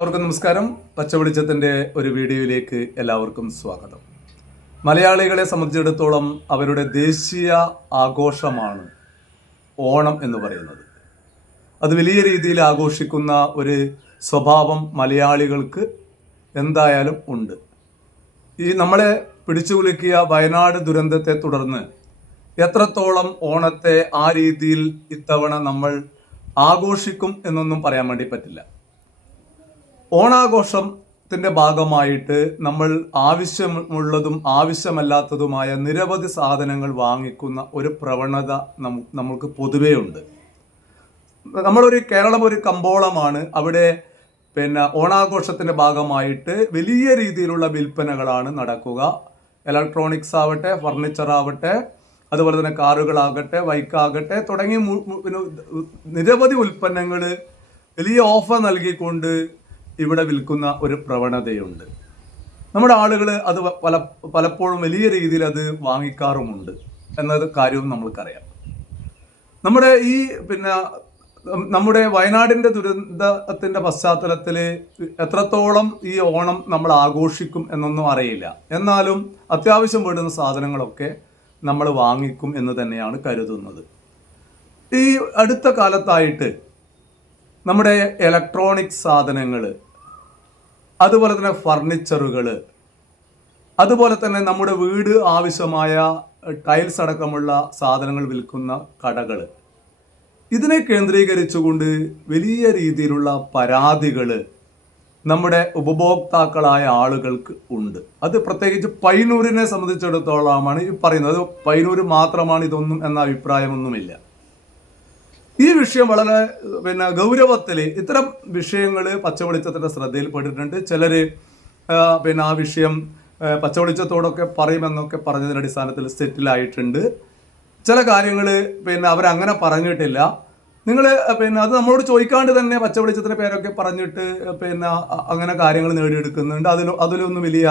എല്ലാവർക്കും നമസ്കാരം. പച്ചവെളിച്ചത്തിൻ്റെ ഒരു വീഡിയോയിലേക്ക് എല്ലാവർക്കും സ്വാഗതം. മലയാളികളെ സംബന്ധിച്ചിടത്തോളം അവരുടെ ദേശീയ ആഘോഷമാണ് ഓണം എന്ന് പറയുന്നത്. അത് വലിയ രീതിയിൽ ആഘോഷിക്കുന്ന ഒരു സ്വഭാവം മലയാളികൾക്ക് എന്തായാലും ഉണ്ട്. ഈ നമ്മളെ പിടിച്ചുകുലുക്കിയ വയനാട് ദുരന്തത്തെ തുടർന്ന് എത്രത്തോളം ഓണത്തെ ആ രീതിയിൽ ഇത്തവണ നമ്മൾ ആഘോഷിക്കും എന്നൊന്നും പറയാൻ വേണ്ടി പറ്റില്ല. ഓണാഘോഷത്തിൻ്റെ ഭാഗമായിട്ട് നമ്മൾ ആവശ്യമുള്ളതും ആവശ്യമല്ലാത്തതുമായ നിരവധി സാധനങ്ങൾ വാങ്ങിക്കുന്ന ഒരു പ്രവണത നമ്മൾക്ക് പൊതുവേ ഉണ്ട്. കേരളം ഒരു കമ്പോളമാണ്. അവിടെ ഓണാഘോഷത്തിൻ്റെ ഭാഗമായിട്ട് വലിയ രീതിയിലുള്ള വിൽപ്പനകളാണ് നടക്കുക. ഇലക്ട്രോണിക്സ് ആവട്ടെ, ഫർണിച്ചർ ആവട്ടെ, അതുപോലെ തന്നെ കാറുകളാകട്ടെ, ബൈക്കാകട്ടെ തുടങ്ങി നിരവധി ഉൽപ്പന്നങ്ങൾ വലിയ ഓഫർ നൽകിക്കൊണ്ട് ഇവിടെ വിൽക്കുന്ന ഒരു പ്രവണതയുണ്ട്. നമ്മുടെ ആളുകൾ അത് പലപ്പോഴും വലിയ രീതിയിൽ അത് വാങ്ങിക്കാറുമുണ്ട് എന്നത് കാര്യവും നമ്മൾക്കറിയാം. നമ്മുടെ വയനാടിൻ്റെ ദുരന്തത്തിൻ്റെ പശ്ചാത്തലത്തിൽ എത്രത്തോളം ഈ ഓണം നമ്മൾ ആഘോഷിക്കും എന്നൊന്നും അറിയില്ല. എന്നാലും അത്യാവശ്യം വേണ്ടുന്ന സാധനങ്ങളൊക്കെ നമ്മൾ വാങ്ങിക്കും എന്ന് തന്നെയാണ് കരുതുന്നത്. ഈ അടുത്ത കാലത്തായിട്ട് നമ്മുടെ ഇലക്ട്രോണിക് സാധനങ്ങൾ, അതുപോലെ തന്നെ ഫർണിച്ചറുകൾ, അതുപോലെ തന്നെ നമ്മുടെ വീട് ആവശ്യമായ ടൈൽസ് അടക്കമുള്ള സാധനങ്ങൾ വിൽക്കുന്ന കടകൾ, ഇതിനെ കേന്ദ്രീകരിച്ചുകൊണ്ട് വലിയ രീതിയിലുള്ള പരാതികൾ നമ്മുടെ ഉപഭോക്താക്കളായ ആളുകൾക്ക് ഉണ്ട്. അത് പ്രത്യേകിച്ച് പയ്യന്നൂരിനെ സംബന്ധിച്ചിടത്തോളമാണ് ഈ പറയുന്നത്. പയ്യന്നൂർ മാത്രമാണ് ഇതൊന്നും എന്ന അഭിപ്രായമൊന്നുമില്ല. ഈ വിഷയം വളരെ ഗൗരവത്തിൽ ഇത്തരം വിഷയങ്ങൾ പച്ചവെളിച്ചത്തിൻ്റെ ശ്രദ്ധയിൽപ്പെട്ടിട്ടുണ്ട്. ചിലർ ആ വിഷയം പച്ചവെളിച്ചത്തോടൊക്കെ പറയുമെന്നൊക്കെ പറഞ്ഞതിൻ്റെ അടിസ്ഥാനത്തിൽ സെറ്റിലായിട്ടുണ്ട്. ചില കാര്യങ്ങൾ അവരങ്ങനെ പറഞ്ഞിട്ടില്ല. നിങ്ങൾ അത് നമ്മളോട് ചോദിക്കാണ്ട് തന്നെ പച്ചവെളിച്ചത്തിൻ്റെ പേരൊക്കെ പറഞ്ഞിട്ട് അങ്ങനെ കാര്യങ്ങൾ നേടിയെടുക്കുന്നുണ്ട്. അതിലൊന്നും വലിയ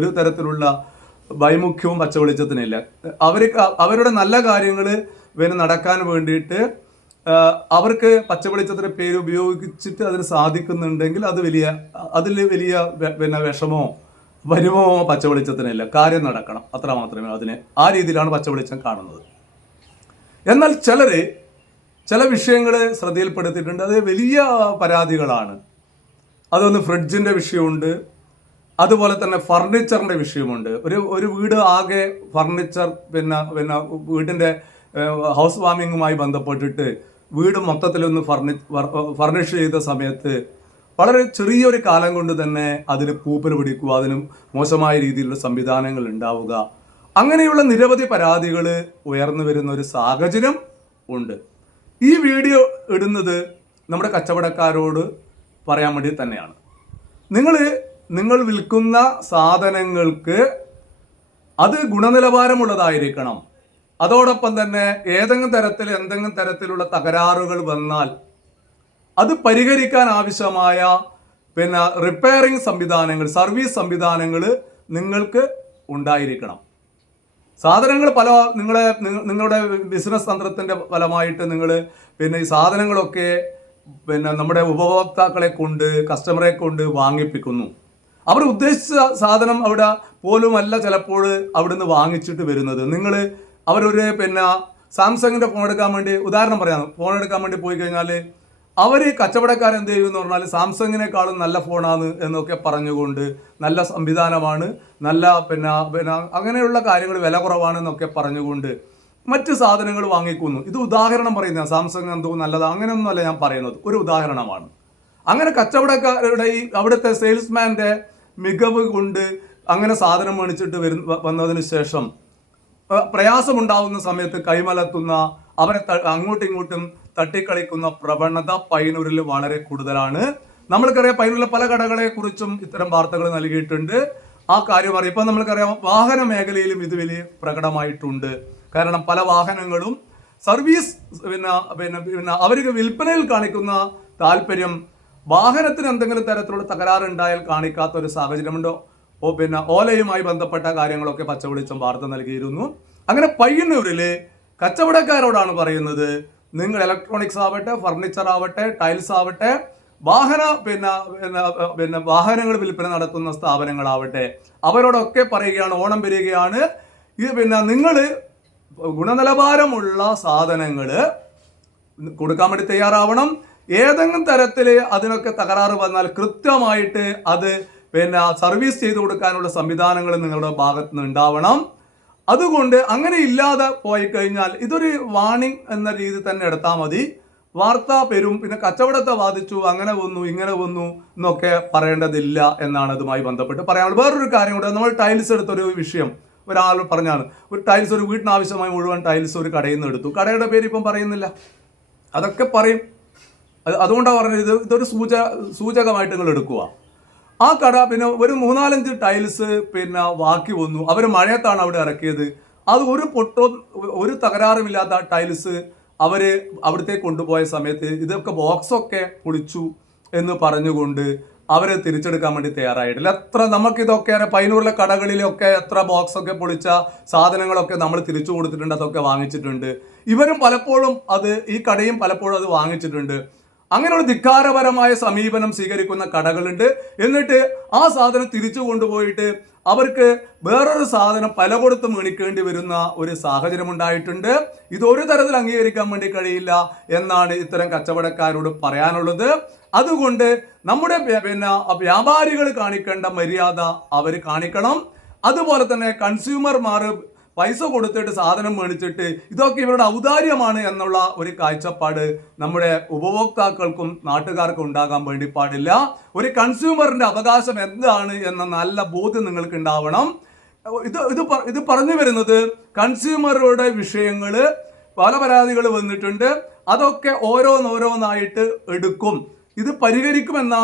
ഒരു തരത്തിലുള്ള വൈമുഖ്യവും പച്ചവെളിച്ചത്തിനില്ല. അവരുടെ നല്ല കാര്യങ്ങൾ നടക്കാൻ വേണ്ടിയിട്ട് അവർക്ക് പച്ചവെളിച്ചത്തിൻ്റെ പേര് ഉപയോഗിച്ചിട്ട് അതിന് സാധിക്കുന്നുണ്ടെങ്കിൽ അതിൽ വലിയ വിഷമോ വരുമോ പച്ചവെളിച്ചത്തിനില്ല. കാര്യം നടക്കണം, അത്ര മാത്രമേ അതിനെ ആ രീതിയിലാണ് പച്ചവെളിച്ചം കാണുന്നത്. എന്നാൽ ചില വിഷയങ്ങൾ ശ്രദ്ധയിൽപ്പെടുത്തിയിട്ടുണ്ട്. അത് വലിയ പരാതികളാണ്. അതൊന്ന് ഫ്രിഡ്ജിൻ്റെ വിഷയമുണ്ട്, അതുപോലെ തന്നെ ഫർണിച്ചറിൻ്റെ വിഷയമുണ്ട്. ഒരു വീട് ആകെ ഫർണിച്ചർ വീടിൻ്റെ ഹൗസ് വാമിങ്ങുമായി ബന്ധപ്പെട്ടിട്ട് വീട് മൊത്തത്തിലൊന്ന് ഫർണിഷ് ചെയ്ത സമയത്ത് വളരെ ചെറിയൊരു കാലം കൊണ്ട് തന്നെ അതിന് പൂപ്പൽ പിടിക്കുക, അതിന് മോശമായ രീതിയിലുള്ള സംവിധാനങ്ങൾ ഉണ്ടാവുക, അങ്ങനെയുള്ള നിരവധി പരാതികൾ ഉയർന്നു വരുന്ന ഒരു സാഹചര്യം ഉണ്ട്. ഈ വീഡിയോ ഇടുന്നത് നമ്മുടെ കച്ചവടക്കാരോട് പറയാൻ വേണ്ടി തന്നെയാണ്. നിങ്ങൾ വിൽക്കുന്ന സാധനങ്ങൾക്ക് അത് ഗുണനിലവാരമുള്ളതായിരിക്കണം. അതോടൊപ്പം തന്നെ എന്തെങ്കിലും തരത്തിലുള്ള തകരാറുകൾ വന്നാൽ അത് പരിഹരിക്കാൻ ആവശ്യമായ റിപ്പയറിംഗ് സംവിധാനങ്ങൾ, സർവീസ് സംവിധാനങ്ങൾ നിങ്ങൾക്ക് ഉണ്ടായിരിക്കണം. സാധനങ്ങൾ നിങ്ങളുടെ ബിസിനസ് തന്ത്രത്തിൻ്റെ ഫലമായിട്ട് നിങ്ങൾ ഈ സാധനങ്ങളൊക്കെ നമ്മുടെ ഉപഭോക്താക്കളെ കൊണ്ട്, കസ്റ്റമറെ കൊണ്ട് വാങ്ങിപ്പിക്കുന്നു. അവർ ഉദ്ദേശിച്ച സാധനം അവിടെ പോലുമല്ല ചിലപ്പോൾ അവിടുന്ന് വാങ്ങിച്ചിട്ട് വരുന്നത്. അവരൊരു സാംസങ്ങിൻ്റെ ഫോൺ എടുക്കാൻ വേണ്ടി, ഉദാഹരണം പറയാം, ഫോൺ എടുക്കാൻ വേണ്ടി പോയി കഴിഞ്ഞാൽ അവർ കച്ചവടക്കാരെന്ത് ചെയ്യുമെന്ന് പറഞ്ഞാൽ സാംസങ്ങിനേക്കാളും നല്ല ഫോണാണ് എന്നൊക്കെ പറഞ്ഞുകൊണ്ട്, നല്ല സംവിധാനമാണ്, നല്ല അങ്ങനെയുള്ള കാര്യങ്ങൾ വില കുറവാണെന്നൊക്കെ പറഞ്ഞുകൊണ്ട് മറ്റ് സാധനങ്ങൾ വാങ്ങിക്കുന്നു. ഇത് ഉദാഹരണം പറയുന്ന സാംസങ് എന്തോ നല്ലതാണ് അങ്ങനെയൊന്നുമല്ല ഞാൻ പറയുന്നത്, ഒരു ഉദാഹരണമാണ്. അങ്ങനെ കച്ചവടക്കാരുടെ അവിടുത്തെ സെയിൽസ്മാൻ്റെ മികവ് കൊണ്ട് അങ്ങനെ സാധനം മേടിച്ചിട്ട് വന്നതിന് ശേഷം പ്രയാസമുണ്ടാവുന്ന സമയത്ത് കൈമലത്തുന്ന, അവരെ അങ്ങോട്ടും ഇങ്ങോട്ടും തട്ടിക്കളിക്കുന്ന പ്രവണത പയ്യന്നൂരിൽ വളരെ കൂടുതലാണ്. നമ്മൾക്കറിയാം, പയ്യന്നൂരിലെ പല കടകളെ കുറിച്ചും ഇത്തരം വാർത്തകൾ നൽകിയിട്ടുണ്ട്. ആ കാര്യം അറിയാം. ഇപ്പം നമ്മൾക്കറിയാം, വാഹന മേഖലയിലും ഇത് വലിയ പ്രകടമായിട്ടുണ്ട്. കാരണം പല വാഹനങ്ങളും സർവീസ് അവർക്ക് വിൽപ്പനയിൽ കാണിക്കുന്ന താല്പര്യം വാഹനത്തിന് എന്തെങ്കിലും തരത്തിലുള്ള തകരാറുണ്ടായാൽ കാണിക്കാത്ത ഒരു സാഹചര്യമുണ്ടോ. ഓലയുമായി ബന്ധപ്പെട്ട കാര്യങ്ങളൊക്കെ പച്ചവെളിച്ചം വാർത്ത നൽകിയിരുന്നു. അങ്ങനെ പയ്യന്നൂരിൽ കച്ചവടക്കാരോടാണ് പറയുന്നത്, നിങ്ങൾ ഇലക്ട്രോണിക്സ് ആവട്ടെ, ഫർണിച്ചർ ആവട്ടെ, ടൈൽസ് ആവട്ടെ, വാഹന വാഹനങ്ങൾ വിൽപ്പന നടത്തുന്ന സ്ഥാപനങ്ങളാവട്ടെ, അവരോടൊക്കെ പറയുകയാണ്, ഓണം വരികയാണ്, നിങ്ങൾ ഗുണനിലവാരമുള്ള സാധനങ്ങൾ കൊടുക്കാൻ വേണ്ടി തയ്യാറാവണം. ഏതെങ്കിലും തരത്തിൽ അതിനൊക്കെ തകരാറ് വന്നാൽ കൃത്യമായിട്ട് അത് സർവീസ് ചെയ്തു കൊടുക്കാനുള്ള സംവിധാനങ്ങൾ നിങ്ങളുടെ ഭാഗത്ത് നിന്ന് ഉണ്ടാവണം. അതുകൊണ്ട് അങ്ങനെ ഇല്ലാതെ പോയി കഴിഞ്ഞാൽ ഇതൊരു വാണിംഗ് എന്ന രീതി തന്നെ എടുത്താൽ മതി. വാർത്ത പെരും, പിന്നെ കച്ചവടത്തെ ബാധിച്ചു, അങ്ങനെ വന്നു ഇങ്ങനെ വന്നു എന്നൊക്കെ പറയേണ്ടതില്ല എന്നാണ് ഇതുമായി ബന്ധപ്പെട്ട് പറയാനുള്ളത്. വേറൊരു കാര്യം കൂടെ, നമ്മൾ ടൈൽസ് എടുത്തൊരു വിഷയം ഒരാൾ പറഞ്ഞാണ്, ഒരു ടൈൽസ്, ഒരു വീട്ടിനാവശ്യമായി മുഴുവൻ ടൈൽസ് ഒരു കടയിൽ നിന്ന് എടുത്തു. കടയുടെ പേര് ഇപ്പം പറയുന്നില്ല, അതൊക്കെ പറയും. അതുകൊണ്ടാണ് പറഞ്ഞത് ഇതൊരു സൂചകമായിട്ട് നിങ്ങൾ എടുക്കുക. ആ കട പിന്നെ ഒരു 3-4 ടൈൽസ് ബാക്കി വന്നു. അവർ മഴയത്താണ് അവിടെ ഇറക്കിയത്. അത് ഒരു തകരാറുമില്ലാത്ത ടൈൽസ് അവർ അവിടത്തേക്ക് കൊണ്ടുപോയ സമയത്ത് ഇതൊക്കെ ബോക്സൊക്കെ പൊളിച്ചു എന്ന് പറഞ്ഞുകൊണ്ട് അവരെ തിരിച്ചെടുക്കാൻ വേണ്ടി തയ്യാറായിട്ടില്ല. നമുക്കിതൊക്കെ പയ്യന്നൂരിലെ കടകളിലൊക്കെ എത്ര ബോക്സൊക്കെ പൊളിച്ച സാധനങ്ങളൊക്കെ നമ്മൾ തിരിച്ചു കൊടുത്തിട്ടുണ്ട്, അതൊക്കെ വാങ്ങിച്ചിട്ടുണ്ട്. ഇവരും പലപ്പോഴും ഈ കടയും പലപ്പോഴും അത് വാങ്ങിച്ചിട്ടുണ്ട്. അങ്ങനെയുള്ള ധിക്കാരപരമായ സമീപനം സ്വീകരിക്കുന്ന കടകളുണ്ട്. എന്നിട്ട് ആ സാധനം തിരിച്ചു കൊണ്ടുപോയിട്ട് അവർക്ക് വേറൊരു സാധനം പല കൊടുത്ത് മേടിക്കേണ്ടി വരുന്ന ഒരു സാഹചര്യം ഉണ്ടായിട്ടുണ്ട്. ഇതൊരു തരത്തിൽ അംഗീകരിക്കാൻ വേണ്ടി കഴിയില്ല എന്നാണ് ഇത്തരം കച്ചവടക്കാരോട് പറയാനുള്ളത്. അതുകൊണ്ട് നമ്മുടെ വ്യാപാരികൾ കാണിക്കേണ്ട മര്യാദ അവർ കാണിക്കണം. അതുപോലെ തന്നെ കൺസ്യൂമർമാർ പൈസ കൊടുത്തിട്ട് സാധനം മേടിച്ചിട്ട് ഇതൊക്കെ ഇവരുടെ ഔദാര്യമാണ് എന്നുള്ള ഒരു കാഴ്ചപ്പാട് നമ്മുടെ ഉപഭോക്താക്കൾക്കും നാട്ടുകാർക്കും ഉണ്ടാകാൻ വേണ്ടി പാടില്ല. ഒരു കൺസ്യൂമറിന്റെ അവകാശം എന്താണ് എന്ന നല്ല ബോധ്യം നിങ്ങൾക്ക് ഉണ്ടാവണം. ഇത് പറഞ്ഞു വരുന്നത് കൺസ്യൂമറുടെ വിഷയങ്ങൾ പല പരാതികൾ വന്നിട്ടുണ്ട്. അതൊക്കെ ഓരോന്നായിട്ട് എടുക്കും. ഇത് പരിഹരിക്കുമെന്ന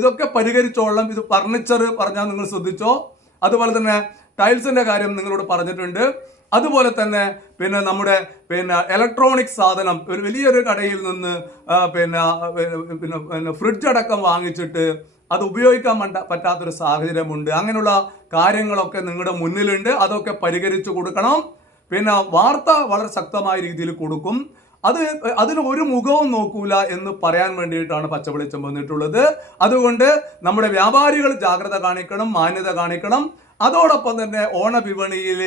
ഇതൊക്കെ പരിഹരിച്ചോളാം. ഇത് ഫർണിച്ചർ പറഞ്ഞാൽ നിങ്ങൾ ശ്രദ്ധിച്ചോ. അതുപോലെ തന്നെ ടൈൽസിന്റെ കാര്യം നിങ്ങളോട് പറഞ്ഞിട്ടുണ്ട്. അതുപോലെ തന്നെ നമ്മുടെ ഇലക്ട്രോണിക് സാധനം ഒരു വലിയൊരു കടയിൽ നിന്ന് ഫ്രിഡ്ജ് അടക്കം വാങ്ങിച്ചിട്ട് അത് ഉപയോഗിക്കാൻ പറ്റാത്തൊരു സാഹചര്യമുണ്ട്. അങ്ങനെയുള്ള കാര്യങ്ങളൊക്കെ നിങ്ങളുടെ മുന്നിലുണ്ട്. അതൊക്കെ പരിഹരിച്ചു കൊടുക്കണം. വാർത്ത വളരെ ശക്തമായ രീതിയിൽ കൊടുക്കും. അതിന് ഒരു മുഖവും നോക്കൂല എന്ന് പറയാൻ വേണ്ടിയിട്ടാണ് പച്ചവെളിച്ചം വന്നിട്ടുള്ളത്. അതുകൊണ്ട് നമ്മുടെ വ്യാപാരികൾ ജാഗ്രത കാണിക്കണം, മാന്യത കാണിക്കണം. അതോടൊപ്പം തന്നെ ഓണവിപണിയിൽ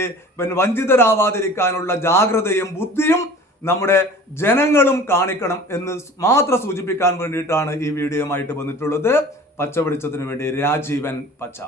വഞ്ചിതരാവാതിരിക്കാനുള്ള ജാഗ്രതയും ബുദ്ധിയും നമ്മുടെ ജനങ്ങളും കാണിക്കണം എന്ന് മാത്രം സൂചിപ്പിക്കാൻ വേണ്ടിയിട്ടാണ് ഈ വീഡിയോയുമായിട്ട് വന്നിട്ടുള്ളത്. പച്ചവെളിച്ചത്തിന് വേണ്ടി രാജീവൻ പച്ച.